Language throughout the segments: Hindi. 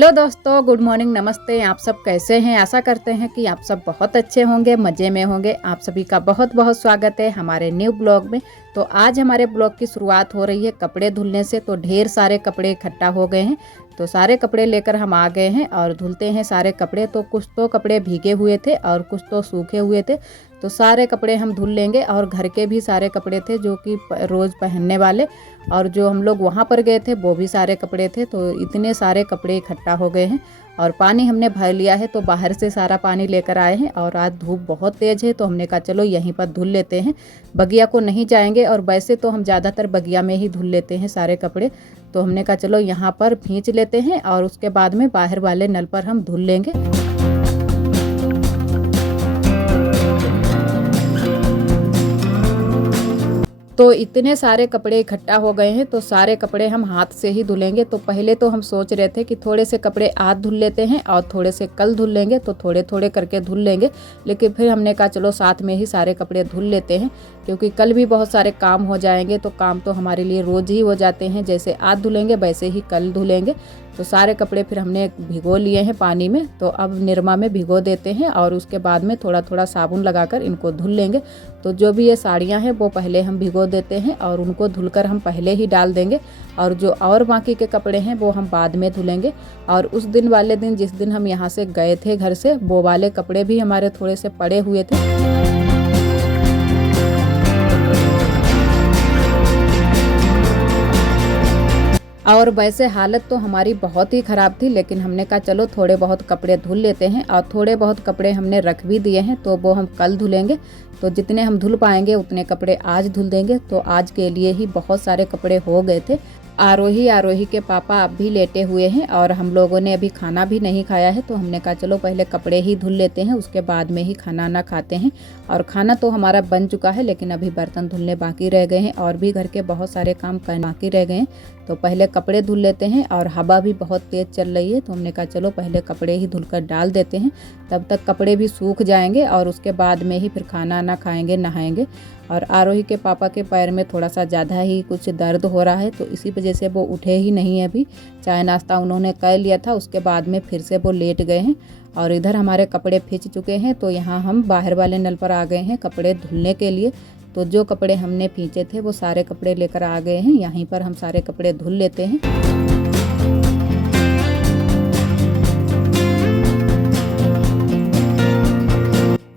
हेलो दोस्तों, गुड मॉर्निंग, नमस्ते। आप सब कैसे हैं? आशा करते हैं कि आप सब बहुत अच्छे होंगे, मज़े में होंगे। आप सभी का बहुत बहुत स्वागत है हमारे न्यू ब्लॉग में। तो आज हमारे ब्लॉग की शुरुआत हो रही है कपड़े धुलने से। तो ढेर सारे कपड़े इकट्ठा हो गए हैं, तो सारे कपड़े लेकर हम आ गए हैं और धुलते हैं सारे कपड़े। तो कुछ तो कपड़े भीगे हुए थे और कुछ तो सूखे हुए थे, तो सारे कपड़े हम धुल लेंगे। और घर के भी सारे कपड़े थे जो कि रोज़ पहनने वाले, और जो हम लोग वहाँ पर गए थे वो भी सारे कपड़े थे। तो इतने सारे कपड़े इकट्ठा हो गए हैं और पानी हमने भर लिया है, तो बाहर से सारा पानी लेकर आए हैं। और आज धूप बहुत तेज़ है, तो हमने कहा चलो यहीं पर धुल लेते हैं, बगिया को नहीं जाएंगे। और वैसे तो हम ज़्यादातर बगिया में ही धुल लेते हैं सारे कपड़े, तो हमने कहा चलो यहाँ पर खींच लेते हैं और उसके बाद में बाहर वाले नल पर हम धुल लेंगे। तो इतने सारे कपड़े इकट्ठा हो गए हैं, तो सारे कपड़े हम हाथ से ही धुलेंगे। तो पहले तो हम सोच रहे थे कि थोड़े से कपड़े आज धुल लेते हैं और थोड़े से कल धुल लेंगे, तो थोड़े थोड़े करके धुल लेंगे। लेकिन फिर हमने कहा चलो साथ में ही सारे कपड़े धुल लेते हैं, क्योंकि कल भी बहुत सारे काम हो जाएंगे। तो काम तो हमारे लिए रोज़ ही हो जाते हैं, जैसे आज धुलेंगे वैसे ही कल धुलेंगे। तो सारे कपड़े फिर हमने भिगो लिए हैं पानी में, तो अब निरमा में भिगो देते हैं और उसके बाद में थोड़ा थोड़ा साबुन लगाकर इनको धुल लेंगे। तो जो भी ये साड़ियाँ हैं वो पहले हम भिगो देते हैं और उनको धुलकर हम पहले ही डाल देंगे, और जो और बाकी के कपड़े हैं वो हम बाद में धुलेंगे। और उस दिन वाले दिन जिस दिन हम यहाँ से गए थे घर से, वो वाले कपड़े भी हमारे थोड़े से पड़े हुए थे। और वैसे हालत तो हमारी बहुत ही ख़राब थी, लेकिन हमने कहा चलो थोड़े बहुत कपड़े धुल लेते हैं। और थोड़े बहुत कपड़े हमने रख भी दिए हैं, तो वो हम कल धुलेंगे। तो जितने हम धुल पाएंगे उतने कपड़े आज धुल देंगे। तो आज के लिए ही बहुत सारे कपड़े हो गए थे। आरोही के पापा अब भी लेटे हुए हैं और हम लोगों ने अभी खाना भी नहीं खाया है, तो हमने कहा चलो पहले कपड़े ही धुल लेते हैं, उसके बाद में ही खाना ना खाते हैं। और खाना तो हमारा बन चुका है, लेकिन अभी बर्तन धुलने बाकी रह गए हैं और भी घर के बहुत सारे काम बाकी रह गए हैं। तो पहले कपड़े धुल लेते हैं। और हवा भी बहुत तेज़ चल रही है, तो हमने कहा चलो पहले कपड़े ही धुलकर डाल देते हैं, तब तक कपड़े भी सूख जाएंगे और उसके बाद में ही फिर खाना ना खाएंगे, नहाएंगे। और आरोही के पापा के पैर में थोड़ा सा ज़्यादा ही कुछ दर्द हो रहा है, तो इसी वजह से वो उठे ही नहीं है। अभी चाय नाश्ता उन्होंने कर लिया था, उसके बाद में फिर से वो लेट गए हैं। और इधर हमारे कपड़े खिंच चुके हैं, तो यहाँ हम बाहर वाले नल पर आ गए हैं कपड़े धुलने के लिए। तो जो कपड़े हमने खींचे थे वो सारे कपड़े लेकर आ गए हैं, यहीं पर हम सारे कपड़े धुल लेते हैं।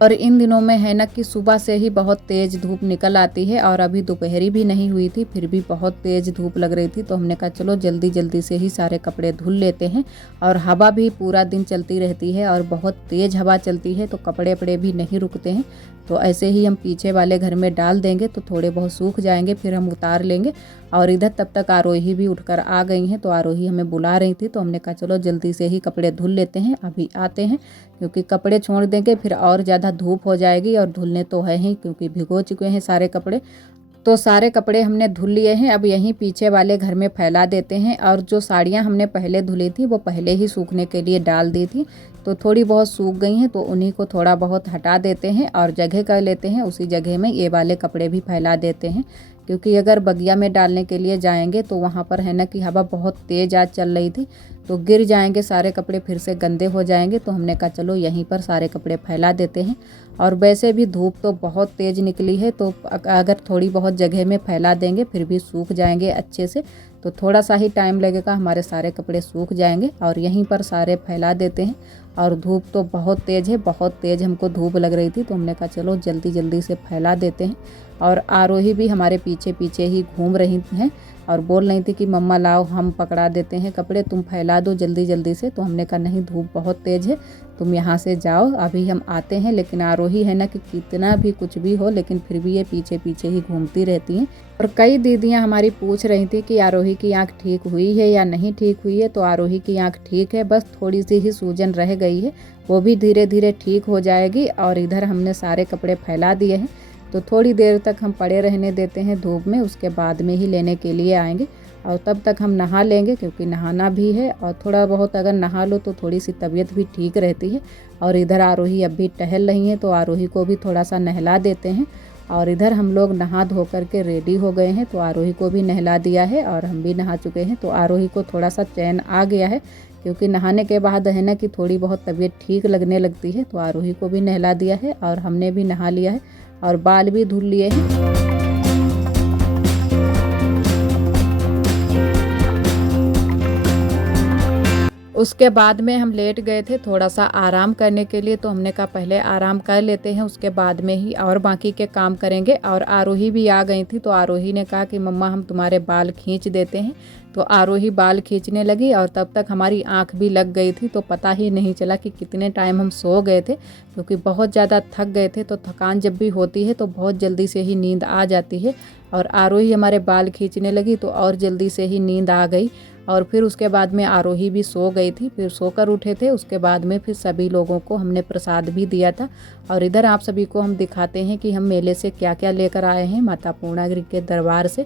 और इन दिनों में है ना कि सुबह से ही बहुत तेज़ धूप निकल आती है, और अभी दोपहरी भी नहीं हुई थी फिर भी बहुत तेज़ धूप लग रही थी। तो हमने कहा चलो जल्दी जल्दी से ही सारे कपड़े धुल लेते हैं। और हवा भी पूरा दिन चलती रहती है और बहुत तेज़ हवा चलती है, तो कपड़े वपड़े भी नहीं रुकते हैं। तो ऐसे ही हम पीछे वाले घर में डाल देंगे, तो थोड़े बहुत सूख जाएंगे, फिर हम उतार लेंगे। और इधर तब तक आरोही भी उठकर आ गई हैं, तो आरोही हमें बुला रही थी, तो हमने कहा चलो जल्दी से ही कपड़े धुल लेते हैं, अभी आते हैं। क्योंकि कपड़े छोड़ देंगे फिर और ज़्यादा धूप हो जाएगी, और धुलने तो है ही क्योंकि भिगो चुके हैं सारे कपड़े। तो सारे कपड़े हमने धुल लिए हैं, अब यहीं पीछे वाले घर में फैला देते हैं। और जो साड़ियाँ हमने पहले धुली थी वो पहले ही सूखने के लिए डाल दी थी, तो थोड़ी बहुत सूख गई हैं, तो उन्हीं को थोड़ा बहुत हटा देते हैं और जगह कर लेते हैं। उसी जगह में ये वाले कपड़े भी फैला देते हैं, क्योंकि अगर बगिया में डालने के लिए जाएंगे तो वहाँ पर है ना कि हवा बहुत तेज़ आज चल रही थी, तो गिर जाएंगे सारे कपड़े, फिर से गंदे हो जाएंगे। तो हमने कहा चलो यहीं पर सारे कपड़े फैला देते हैं। और वैसे भी धूप तो बहुत तेज़ निकली है, तो अगर थोड़ी बहुत जगह में फैला देंगे फिर भी सूख जाएंगे अच्छे से। तो थोड़ा सा ही टाइम लगेगा, हमारे सारे कपड़े सूख जाएंगे। और यहीं पर सारे फैला देते हैं। और धूप तो बहुत तेज़ है, बहुत तेज़ हमको धूप लग रही थी, तो हमने कहा चलो जल्दी जल्दी से फैला देते हैं। और आरोही भी हमारे पीछे पीछे ही घूम रही हैं और बोल रही थी कि मम्मा लाओ हम पकड़ा देते हैं कपड़े, तुम फैला दो जल्दी जल्दी से। तो हमने कहा नहीं, धूप बहुत तेज़ है, तुम यहाँ से जाओ, अभी हम आते हैं। लेकिन आरोही है ना कि कितना भी कुछ भी हो, लेकिन फिर भी ये पीछे पीछे ही घूमती रहती हैं। और कई दीदियाँ हमारी पूछ रही थी कि आरोही की आँख ठीक हुई है या नहीं ठीक हुई है। तो आरोही की आँख ठीक है, बस थोड़ी सी ही सूजन रह गई है, वो भी धीरे धीरे ठीक हो जाएगी। और इधर हमने सारे कपड़े फैला दिए हैं, तो थोड़ी देर तक हम पड़े रहने देते हैं धूप में, उसके बाद में ही लेने के लिए आएंगे। और तब तक हम नहा लेंगे, क्योंकि नहाना भी है, और थोड़ा बहुत अगर नहा लो तो थोड़ी सी तबीयत भी ठीक रहती है। और इधर आरोही अब भी टहल रही हैं, तो आरोही को भी थोड़ा सा नहला देते हैं। और इधर हम लोग नहा धो करके रेडी हो गए हैं, तो आरोही को भी नहला दिया है और हम भी नहा चुके हैं। तो आरोही को थोड़ा सा चैन आ गया है क्योंकि नहाने के बाद है ना कि थोड़ी बहुत तबीयत ठीक लगने लगती है। तो आरोही को भी नहला दिया है और हमने भी नहा लिया है और बाल भी धुल लिए हैं। उसके बाद में हम लेट गए थे थोड़ा सा आराम करने के लिए, तो हमने कहा पहले आराम कर लेते हैं, उसके बाद में ही और बाकी के काम करेंगे। और आरोही भी आ गई थी, तो आरोही ने कहा कि मम्मा हम तुम्हारे बाल खींच देते हैं। तो आरोही बाल खींचने लगी और तब तक हमारी आंख भी लग गई थी, तो पता ही नहीं चला कि कितने टाइम हम सो गए थे, क्योंकि बहुत ज़्यादा थक गए थे। तो थकान जब भी होती है तो बहुत जल्दी से ही नींद आ जाती है। और आरोही हमारे बाल खींचने लगी तो और जल्दी से ही नींद आ गई। और फिर उसके बाद में आरोही भी सो गई थी, फिर सोकर उठे थे। उसके बाद में फिर सभी लोगों को हमने प्रसाद भी दिया था। और इधर आप सभी को हम दिखाते हैं कि हम मेले से क्या क्या लेकर आए हैं, माता पूर्णागिरि के दरबार से।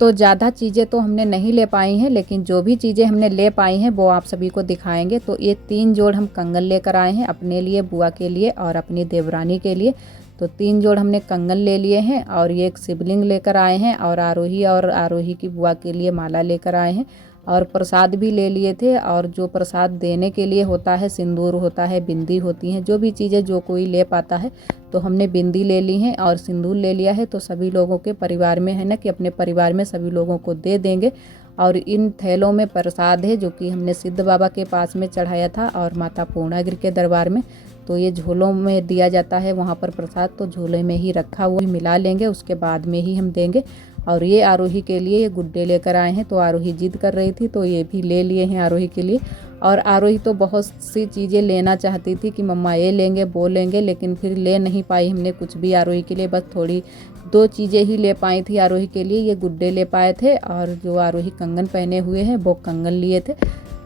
तो ज़्यादा चीज़ें तो हमने नहीं ले पाई हैं, लेकिन जो भी चीज़ें हमने ले पाई हैं वो आप सभी को दिखाएंगे। तो ये 3 जोड़ हम कंगन लेकर आए हैं, अपने लिए, बुआ के लिए और अपनी देवरानी के लिए। तो 3 जोड़ हमने कंगन ले लिए हैं और ये एक शिवलिंग लेकर आए हैं और आरोही की बुआ के लिए माला लेकर आए हैं और प्रसाद भी ले लिए थे। और जो प्रसाद देने के लिए होता है, सिंदूर होता है, बिंदी होती हैं, जो भी चीज़ें जो कोई ले पाता है, तो हमने बिंदी ले ली हैं और सिंदूर ले लिया है। तो सभी लोगों के परिवार में है ना कि अपने परिवार में सभी लोगों को दे देंगे। और इन थैलों में प्रसाद है जो कि हमने सिद्ध बाबा के पास में चढ़ाया था और माता पूर्णागिरि के दरबार में। तो ये झोलों में दिया जाता है वहाँ पर प्रसाद, तो झोले में ही रखा हुआ मिला लेंगे, उसके बाद में ही हम देंगे। और ये आरोही के लिए ये गुड्डे लेकर आए हैं, तो आरोही जिद कर रही थी तो ये भी ले लिए हैं आरोही के लिए। और आरोही तो बहुत सी चीज़ें लेना चाहती थी कि मम्मा ये लेंगे वो लेंगे, लेकिन फिर ले नहीं पाई हमने कुछ भी आरोही के लिए। बस थोड़ी 2 चीज़ें ही ले पाई थी आरोही के लिए, ये गुड्डे ले पाए थे और जो आरोही कंगन पहने हुए हैं वो कंगन लिए थे।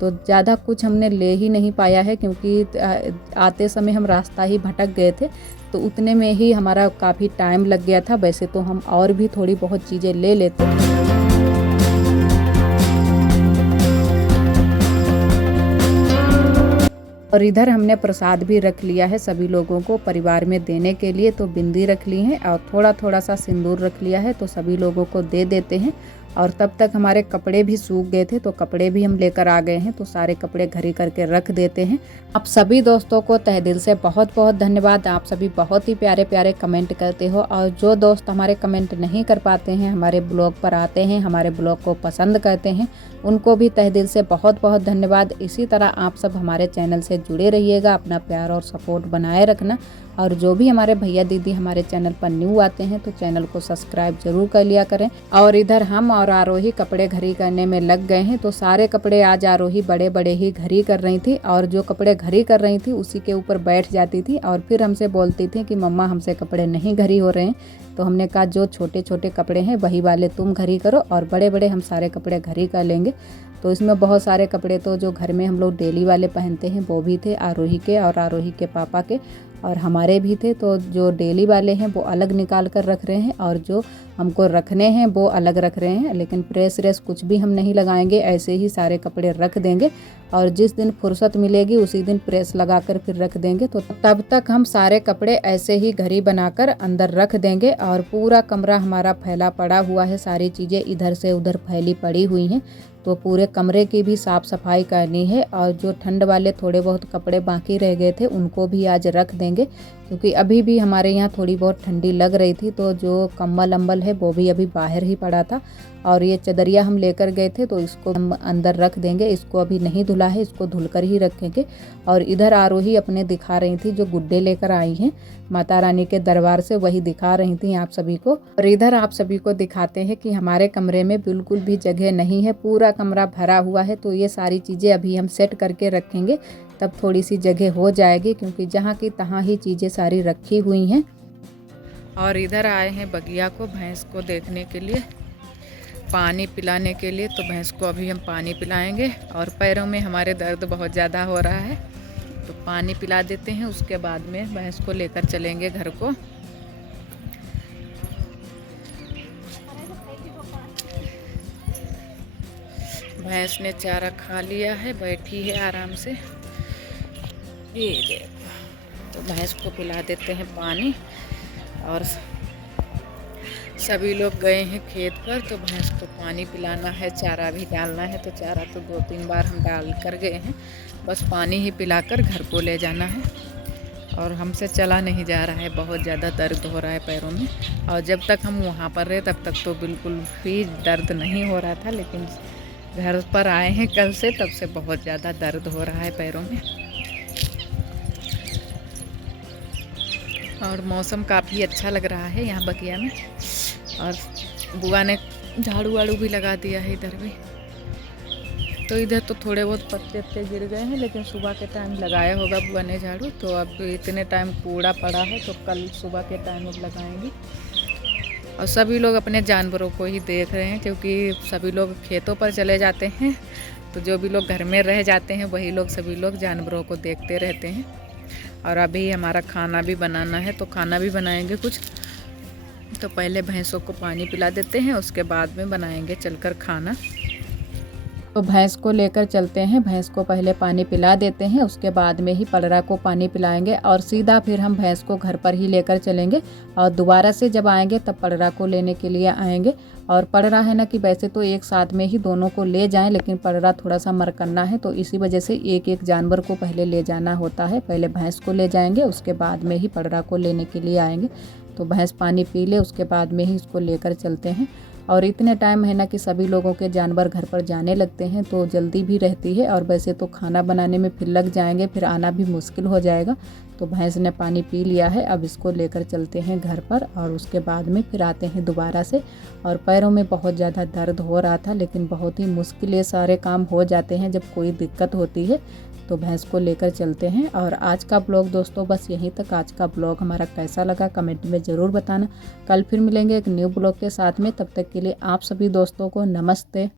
तो ज़्यादा कुछ हमने ले ही नहीं पाया है, क्योंकि आते समय हम रास्ता ही भटक गए थे, तो उतने में ही हमारा काफ़ी टाइम लग गया था। वैसे तो हम और भी थोड़ी बहुत चीज़ें ले लेते हैं। और इधर हमने प्रसाद भी रख लिया है सभी लोगों को परिवार में देने के लिए। तो बिंदी रख ली है और थोड़ा थोड़ा सा सिंदूर रख लिया है, तो सभी लोगों को दे देते हैं। और तब तक हमारे कपड़े भी सूख गए थे, तो कपड़े भी हम लेकर आ गए हैं, तो सारे कपड़े घड़ी करके रख देते हैं। आप सभी दोस्तों को तहे दिल से बहुत बहुत धन्यवाद। आप सभी बहुत ही प्यारे प्यारे कमेंट करते हो, और जो दोस्त हमारे कमेंट नहीं कर पाते हैं, हमारे ब्लॉग पर आते हैं, हमारे ब्लॉग को पसंद करते हैं, उनको भी तहे दिल से बहुत बहुत धन्यवाद। इसी तरह आप सब हमारे चैनल से जुड़े रहिएगा, अपना प्यार और सपोर्ट बनाए रखना। और जो भी हमारे भैया दीदी हमारे चैनल पर न्यू आते हैं तो चैनल को सब्सक्राइब जरूर कर लिया करें। और इधर हम और आरोही कपड़े घड़ी करने में लग गए हैं, तो सारे कपड़े आज आरोही बड़े बड़े ही घड़ी कर रही थी, और जो कपड़े घड़ी कर रही थी उसी के ऊपर बैठ जाती थी और फिर हमसे बोलती थी कि मम्मा हमसे कपड़े नहीं घड़ी हो रहे हैं। तो हमने कहा जो छोटे छोटे कपड़े हैं वही वाले तुम घड़ी करो, और बड़े बड़े हम सारे कपड़े घड़ी कर लेंगे। तो इसमें बहुत सारे कपड़े तो जो घर में हम लोग डेली वाले पहनते हैं वो भी थे, आरोही के और आरोही के पापा के और हमारे भी थे। तो जो डेली वाले हैं वो अलग निकाल कर रख रहे हैं, और जो हमको रखने हैं वो अलग रख रहे हैं। लेकिन प्रेस व्रेस कुछ भी हम नहीं लगाएंगे, ऐसे ही सारे कपड़े रख देंगे, और जिस दिन फुर्सत मिलेगी उसी दिन प्रेस लगाकर फिर रख देंगे। तो तब तक हम सारे कपड़े ऐसे ही घड़ी बनाकर अंदर रख देंगे। और पूरा कमरा हमारा फैला पड़ा हुआ है, सारी चीज़ें इधर से उधर फैली पड़ी हुई हैं, तो पूरे कमरे की भी साफ़ सफाई करनी है। और जो ठंड वाले थोड़े बहुत कपड़े बाकी रह गए थे उनको भी आज रख देंगे, क्योंकि अभी भी हमारे यहाँ थोड़ी बहुत ठंडी लग रही थी। तो जो कम्बल अम्बल है वो भी अभी बाहर ही पड़ा था, और ये चदरिया हम लेकर गए थे तो इसको हम अंदर रख देंगे। इसको अभी नहीं धुला है, इसको धुलकर ही रखेंगे। और इधर आरोही अपने दिखा रही थी जो गुड्डे लेकर आई हैं माता रानी के दरबार से, वही दिखा रही थी आप सभी को। और इधर आप सभी को दिखाते हैं कि हमारे कमरे में बिल्कुल भी जगह नहीं है, पूरा कमरा भरा हुआ है। तो ये सारी चीज़ें अभी हम सेट करके रखेंगे, तब थोड़ी सी जगह हो जाएगी, क्योंकि जहाँ की तहाँ ही चीज़ें सारी रखी हुई हैं। और इधर आए हैं बगिया को भैंस को देखने के लिए, पानी पिलाने के लिए। तो भैंस को अभी हम पानी पिलाएंगे, और पैरों में हमारे दर्द बहुत ज़्यादा हो रहा है, तो पानी पिला देते हैं। उसके बाद में भैंस को लेकर चलेंगे घर को। भैंस ने चारा खा लिया है, बैठी है आराम से, ये देखो। तो भैंस को पिला देते हैं पानी, और सभी लोग गए हैं खेत पर, तो भैंस को पानी पिलाना है, चारा भी डालना है। तो चारा तो 2-3 बार हम डाल कर गए हैं, बस पानी ही पिलाकर घर को ले जाना है। और हमसे चला नहीं जा रहा है, बहुत ज़्यादा दर्द हो रहा है पैरों में। और जब तक हम वहाँ पर रहे तब तक तो बिल्कुल भी दर्द नहीं हो रहा था, लेकिन घर पर आए हैं कल से, तब से बहुत ज़्यादा दर्द हो रहा है पैरों में। और मौसम काफ़ी अच्छा लग रहा है यहाँ बगिया में। और बुआ ने झाड़ू वाड़ू भी लगा दिया है इधर भी। तो इधर तो थोड़े बहुत पत्ते गिर गए हैं, लेकिन सुबह के टाइम लगाया होगा बुआ ने झाड़ू। तो अब इतने टाइम कूड़ा पड़ा है, तो कल सुबह के टाइम अब लगाएंगे। और सभी लोग अपने जानवरों को ही देख रहे हैं, क्योंकि सभी लोग खेतों पर चले जाते हैं। तो जो भी लोग घर में रह जाते हैं वही लोग सभी लोग जानवरों को देखते रहते हैं। और अभी हमारा खाना भी बनाना है, तो खाना भी बनाएंगे कुछ। तो पहले भैंसों को पानी पिला देते हैं, उसके बाद में बनाएंगे चलकर खाना। तो भैंस को लेकर चलते हैं, भैंस को पहले पानी पिला देते हैं, उसके बाद में ही पलरा को पानी पिलाएंगे। और सीधा फिर हम भैंस को घर पर ही लेकर चलेंगे। और दोबारा से जब आएंगे तब पलरा को लेने के लिए आएंगे। और पलरा है ना कि वैसे तो एक साथ में ही दोनों को ले जाएं, लेकिन पलरा थोड़ा सा मरकन्ना है, तो इसी वजह से एक एक जानवर को पहले ले जाना होता है। पहले भैंस को ले जाएंगे, उसके बाद में ही पलरा को लेने के लिए आएंगे। तो भैंस पानी पी ले, उसके बाद में ही इसको लेकर चलते हैं। और इतने टाइम है ना कि सभी लोगों के जानवर घर पर जाने लगते हैं, तो जल्दी भी रहती है। और वैसे तो खाना बनाने में फिर लग जाएंगे, फिर आना भी मुश्किल हो जाएगा। तो भैंस ने पानी पी लिया है, अब इसको लेकर चलते हैं घर पर। और उसके बाद में फिर आते हैं दोबारा से। और पैरों में बहुत ज़्यादा दर्द हो रहा था, लेकिन बहुत ही मुश्किल ये सारे काम हो जाते हैं जब कोई दिक्कत होती है। तो भैंस को लेकर चलते हैं। और आज का ब्लॉग दोस्तों बस यहीं तक। आज का ब्लॉग हमारा कैसा लगा कमेंट में ज़रूर बताना। कल फिर मिलेंगे एक न्यू ब्लॉग के साथ में, तब तक के लिए आप सभी दोस्तों को नमस्ते।